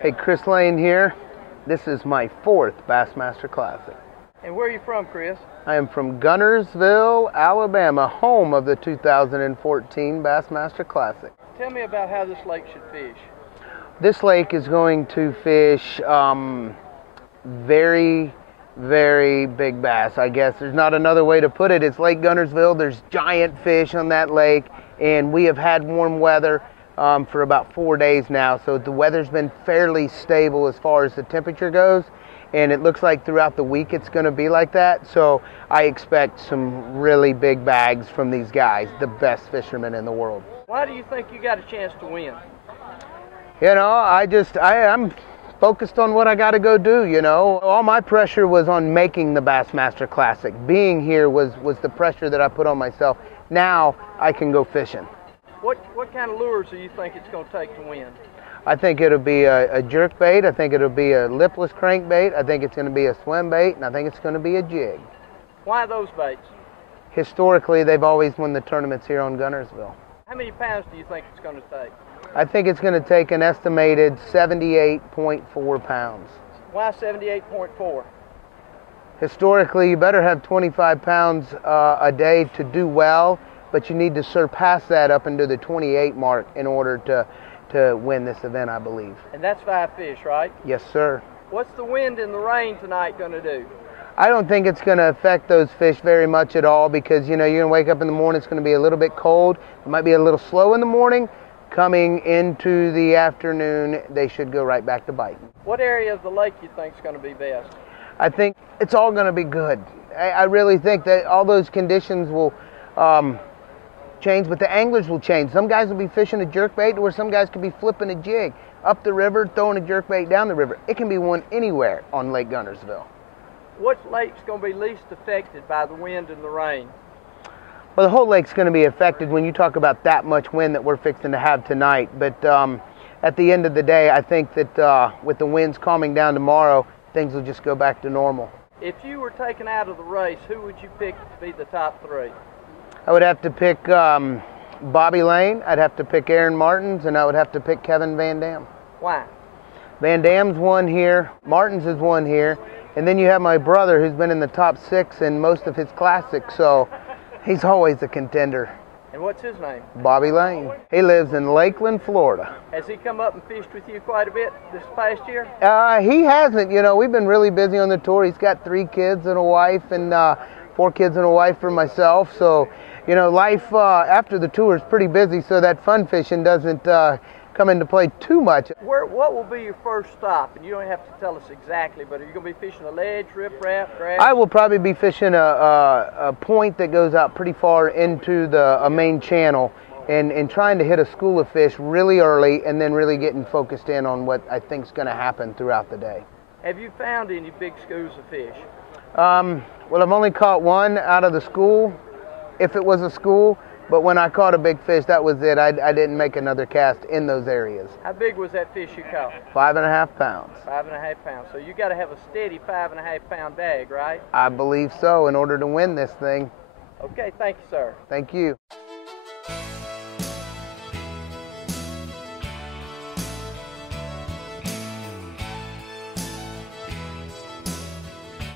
Hey, Chris Lane here. This is my 4th Bassmaster Classic. And where are you from, Chris? I am from Guntersville, Alabama, home of the 2014 Bassmaster Classic. Tell me about how this lake should fish. This lake is going to fish very, very big bass, I guess. There's not another way to put it. It's Lake Guntersville. There's giant fish on that lake, and we have had warm weather for about 4 days now, so the weather's been fairly stable as far as the temperature goes, and it looks like throughout the week it's going to be like that. So I expect some really big bags from these guys, the best fishermen in the world. Why do you think you got a chance to win? You know, I'm focused on what I got to go do, you know. All my pressure was on making the Bassmaster Classic. Being here was the pressure that I put on myself. Now I can go fishing. What kind of lures do you think it's going to take to win? I think it'll be a jerk bait. I think it'll be a lipless crankbait. I think it's going to be a swim bait, and I think it's going to be a jig. Why those baits? Historically, they've always won the tournaments here on Guntersville. How many pounds do you think it's going to take? I think it's going to take an estimated 78.4 pounds. Why 78.4? Historically, you better have 25 pounds a day to do well, but you need to surpass that up into the 28 mark in order to win this event, I believe. And that's 5 fish, right? Yes, sir. What's the wind and the rain tonight going to do? I don't think it's going to affect those fish very much at all because, you know, you're going to wake up in the morning, it's going to be a little bit cold. It might be a little slow in the morning. Coming into the afternoon, they should go right back to biting. What area of the lake you think is going to be best? I think it's all going to be good. I really think that all those conditions will change, but the anglers will change. Some guys will be fishing a jerkbait, or some guys could be flipping a jig up the river, throwing a jerkbait down the river. It can be won anywhere on Lake Guntersville. What lake's going to be least affected by the wind and the rain? Well, the whole lake's going to be affected when you talk about that much wind that we're fixing to have tonight. But at the end of the day, I think that with the winds calming down tomorrow, things will just go back to normal. If you were taken out of the race, who would you pick to be the top 3? I would have to pick Bobby Lane, I'd have to pick Aaron Martins, and I would have to pick Kevin Van Dam. Why? Van Dam's won here, Martins has won here, and then you have my brother who's been in the top 6 in most of his classics, so he's always a contender. And what's his name? Bobby Lane. He lives in Lakeland, Florida. Has he come up and fished with you quite a bit this past year? He hasn't. You know, we've been really busy on the tour. He's got 3 kids and a wife, and 4 kids and a wife for myself, so you know, life after the tour is pretty busy, so that fun fishing doesn't come into play too much. What will be your first stop? And you don't have to tell us exactly, but are you going to be fishing a ledge, riprap, grass? I will probably be fishing a point that goes out pretty far into a main channel and trying to hit a school of fish really early and then really getting focused in on what I think is going to happen throughout the day. Have you found any big schools of fish? Well, I've only caught 1 out of the school, if it was a school, but when I caught a big fish, that was it. I didn't make another cast in those areas. How big was that fish you caught? 5.5 pounds. 5.5 pounds. So you got to have a steady 5.5 pound bag, right? I believe so in order to win this thing. Okay, thank you, sir. Thank you.